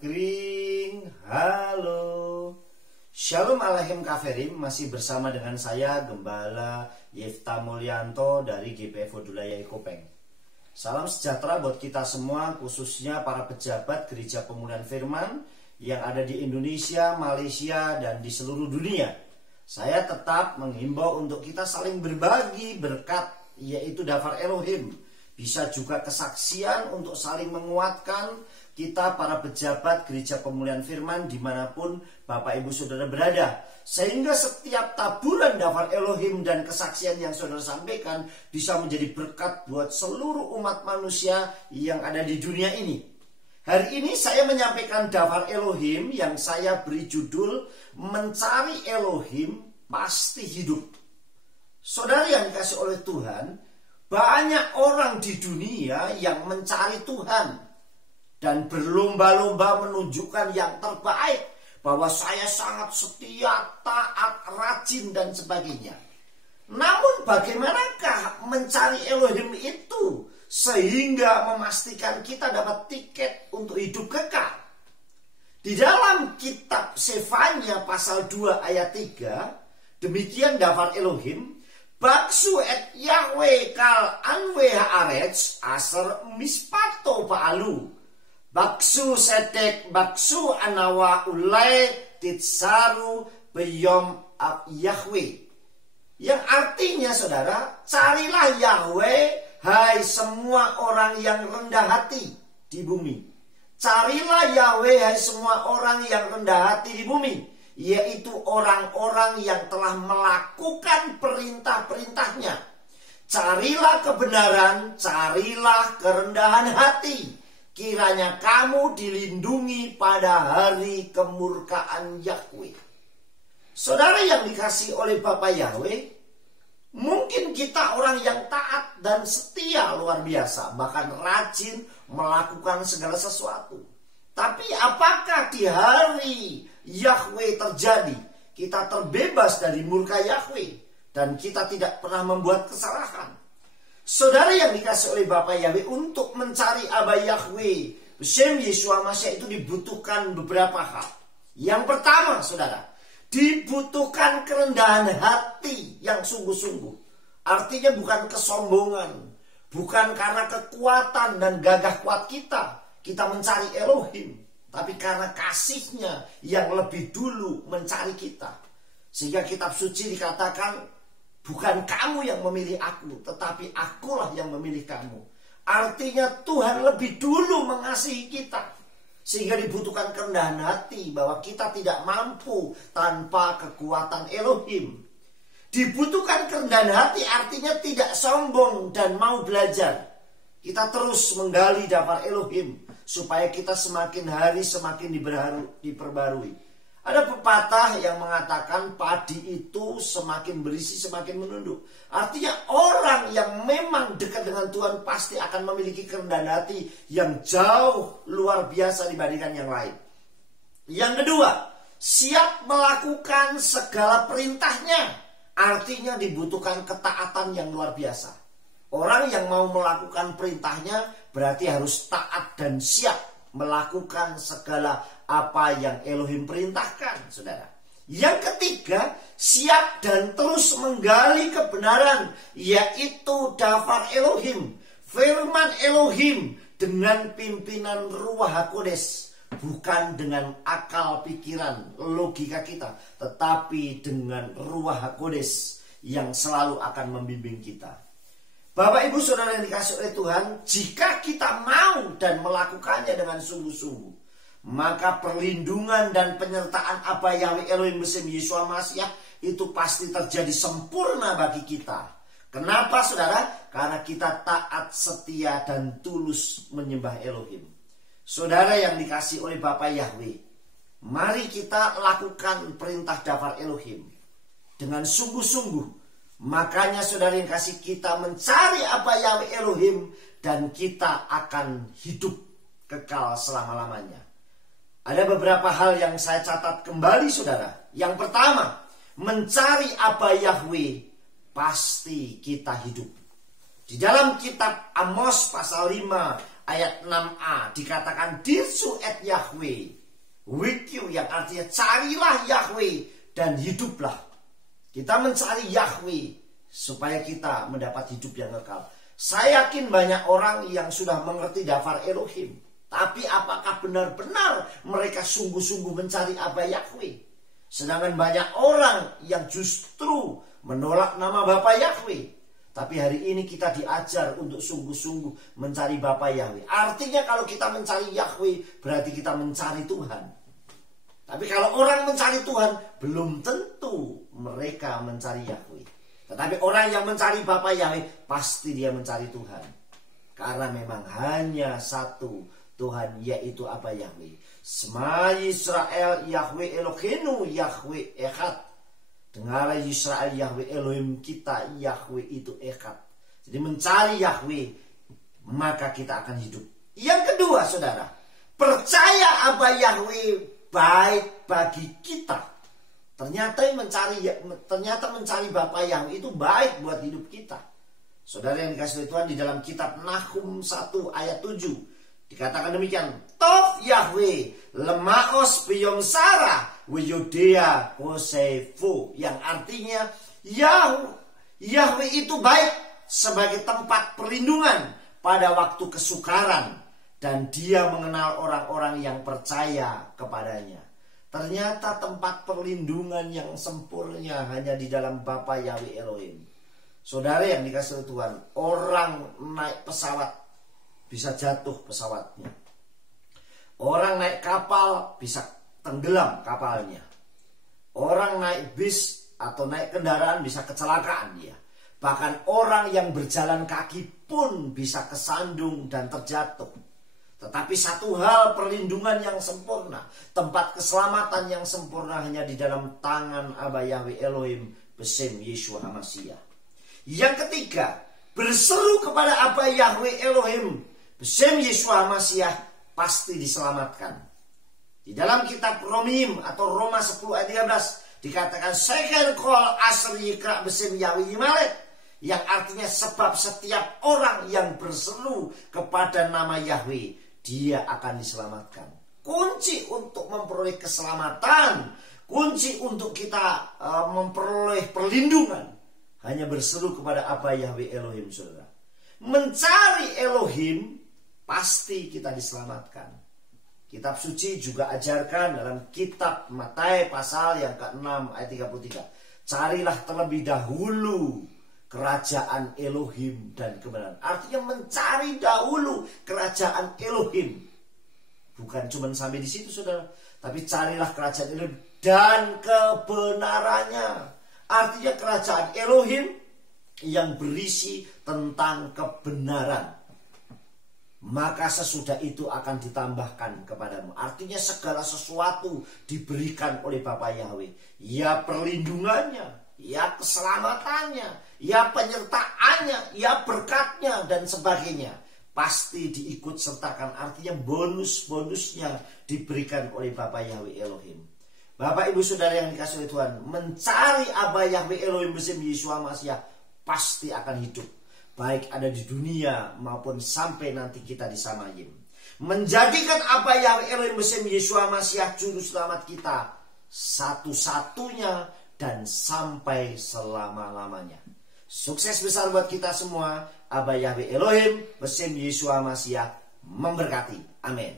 Kring, halo. Shalom Aleichem Kaferim, masih bersama dengan saya Gembala Yefta Mulyanto dari GPF Odulaya Ikopeng. Salam sejahtera buat kita semua, khususnya para pejabat Gereja Pemulihan Firman yang ada di Indonesia, Malaysia, dan di seluruh dunia. Saya tetap menghimbau untuk kita saling berbagi berkat, yaitu Dafar Elohim. Bisa juga kesaksian untuk saling menguatkan kita para pejabat Gereja Pemulihan Firman dimanapun Bapak Ibu Saudara berada. Sehingga setiap taburan Dafar Elohim dan kesaksian yang saudara sampaikan bisa menjadi berkat buat seluruh umat manusia yang ada di dunia ini. Hari ini saya menyampaikan Dafar Elohim yang saya beri judul Mencari Elohim Pasti Hidup. Saudara yang dikasih oleh Tuhan, banyak orang di dunia yang mencari Tuhan dan berlomba-lomba menunjukkan yang terbaik, bahwa saya sangat setia, taat, rajin, dan sebagainya. Namun bagaimanakah mencari Elohim itu sehingga memastikan kita dapat tiket untuk hidup kekal? Di dalam kitab Sefanya pasal 2 ayat 3, demikian Dafar Elohim, Baksu et Yahweh kal anwe haaretz aser mispato baalu. Baksu setek baksu anawa ulai titsaru beyom Yahweh. Yang artinya saudara, carilah Yahweh hai semua orang yang rendah hati di bumi. Carilah Yahweh hai semua orang yang rendah hati di bumi, yaitu orang-orang yang telah melakukan perintah-perintahnya. Carilah kebenaran, carilah kerendahan hati. Kiranya kamu dilindungi pada hari kemurkaan Yahweh. Saudara yang dikasihi oleh Bapak Yahweh, mungkin kita orang yang taat dan setia luar biasa, bahkan rajin melakukan segala sesuatu. Tapi apakah di hari Yahweh terjadi, kita terbebas dari murka Yahweh dan kita tidak pernah membuat kesalahan? Saudara yang dikasih oleh Bapak Yahweh, untuk mencari Abah Yahweh Besem Yeshua Masya itu dibutuhkan beberapa hal. Yang pertama saudara, dibutuhkan kerendahan hati yang sungguh-sungguh. Artinya bukan kesombongan, bukan karena kekuatan dan gagah kuat kita mencari Elohim, tapi karena kasihnya yang lebih dulu mencari kita. Sehingga kitab suci dikatakan, bukan kamu yang memilih aku, tetapi akulah yang memilih kamu. Artinya Tuhan lebih dulu mengasihi kita. Sehingga dibutuhkan kerendahan hati bahwa kita tidak mampu tanpa kekuatan Elohim. Dibutuhkan kerendahan hati artinya tidak sombong dan mau belajar. Kita terus menggali Dafar Elohim supaya kita semakin hari semakin diperbarui. Ada pepatah yang mengatakan padi itu semakin berisi semakin menunduk. Artinya orang yang memang dekat dengan Tuhan pasti akan memiliki kerendahan hati yang jauh luar biasa dibandingkan yang lain. Yang kedua, siap melakukan segala perintahnya. Artinya dibutuhkan ketaatan yang luar biasa. Orang yang mau melakukan perintahnya berarti harus taat dan siap melakukan segala apa yang Elohim perintahkan, saudara. Yang ketiga, siap dan terus menggali kebenaran, yaitu Dafar Elohim, firman Elohim dengan pimpinan Ruach HaKodes, bukan dengan akal pikiran, logika kita, tetapi dengan Ruach HaKodes yang selalu akan membimbing kita. Bapak Ibu Saudara yang dikasihi oleh Tuhan, jika kita mau dan melakukannya dengan sungguh-sungguh, maka perlindungan dan penyertaan Abah Yahweh Elohim Besem Yeshua Masya itu pasti terjadi sempurna bagi kita. Kenapa saudara? Karena kita taat, setia, dan tulus menyembah Elohim. Saudara yang dikasihi oleh Bapak Yahweh, mari kita lakukan perintah Dafar Elohim dengan sungguh-sungguh. Makanya saudara yang kasih, kita mencari Abah Yahweh Elohim dan kita akan hidup kekal selama-lamanya. Ada beberapa hal yang saya catat kembali saudara. Yang pertama, mencari Abah Yahweh pasti kita hidup. Di dalam kitab Amos pasal 5 ayat 6a dikatakan dirsu et Yahweh wikyu, yang artinya carilah Yahweh dan hiduplah. Kita mencari Yahweh supaya kita mendapat hidup yang kekal. Saya yakin banyak orang yang sudah mengerti daftar Elohim, tapi apakah benar-benar mereka sungguh-sungguh mencari Abah Yahweh? Sedangkan banyak orang yang justru menolak nama Bapa Yahweh. Tapi hari ini kita diajar untuk sungguh-sungguh mencari Bapa Yahweh. Artinya kalau kita mencari Yahweh berarti kita mencari Tuhan. Tapi kalau orang mencari Tuhan, belum tentu mereka mencari Yahweh. Tetapi orang yang mencari Bapa Yahweh, pasti dia mencari Tuhan. Karena memang hanya satu Tuhan, yaitu Abah Yahweh. Shema Yisrael Yahweh Eloheinu Yahweh Echad. Dengarlah Yisrael Yahweh Elohim kita, Yahweh itu Echad. Jadi mencari Yahweh, maka kita akan hidup. Yang kedua, saudara, percaya Abah Yahweh baik bagi kita. Ternyata mencari Bapa Yahweh itu baik buat hidup kita. Saudara yang dikasihi Tuhan, di dalam kitab Nahum 1 ayat 7 dikatakan demikian. Tov Yahweh lemaos biyom Sarah wiyodea kosefu, yang artinya Yahweh itu baik sebagai tempat perlindungan pada waktu kesukaran, dan dia mengenal orang-orang yang percaya kepadanya. Ternyata tempat perlindungan yang sempurna hanya di dalam Bapa Yahweh Elohim. Saudara yang dikasihi Tuhan, orang naik pesawat bisa jatuh pesawatnya. Orang naik kapal bisa tenggelam kapalnya. Orang naik bis atau naik kendaraan bisa kecelakaan dia. Bahkan orang yang berjalan kaki pun bisa kesandung dan terjatuh. Tetapi satu hal, perlindungan yang sempurna, tempat keselamatan yang sempurna hanya di dalam tangan Abah Yahweh Elohim Besem Yeshua HaMashiach. Yang ketiga, berseru kepada Abah Yahweh Elohim Besem Yeshua HaMashiach, pasti diselamatkan. Di dalam kitab Romim atau Roma 10 ayat 13 dikatakan Seker kol asr yikra Besem Yahweh Yimalek, yang artinya sebab setiap orang yang berseru kepada nama Yahweh, dia akan diselamatkan. Kunci untuk memperoleh keselamatan, kunci untuk kita memperoleh perlindungan, hanya berseru kepada Abah Yahweh Elohim, saudara. Mencari Elohim, pasti kita diselamatkan. Kitab suci juga ajarkan dalam kitab Matius pasal yang ke-6 ayat 33. Carilah terlebih dahulu kerajaan Elohim dan kebenaran. Artinya mencari dahulu kerajaan Elohim. Bukan cuma sampai di situ, saudara, tapi carilah kerajaan Elohim dan kebenarannya. Artinya kerajaan Elohim yang berisi tentang kebenaran. Maka sesudah itu akan ditambahkan kepadamu. Artinya segala sesuatu diberikan oleh Bapa Yahweh. Ya perlindungannya, ya keselamatannya, ya penyertaannya, ya berkatnya dan sebagainya. Pasti diikut sertakan. Artinya bonus-bonusnya diberikan oleh Bapa Yahweh Elohim. Bapak ibu saudara yang dikasihi Tuhan, mencari Abah Yahweh Elohim Besem Yeshua HaMashiach pasti akan hidup. Baik ada di dunia maupun sampai nanti kita di Samayim. Menjadikan Abah Yahweh Elohim Besem Yeshua HaMashiach juru selamat kita satu-satunya dan sampai selama-lamanya. Sukses besar buat kita semua. Abah Yahweh Elohim Besem Yeshua HaMashiach memberkati. Amin.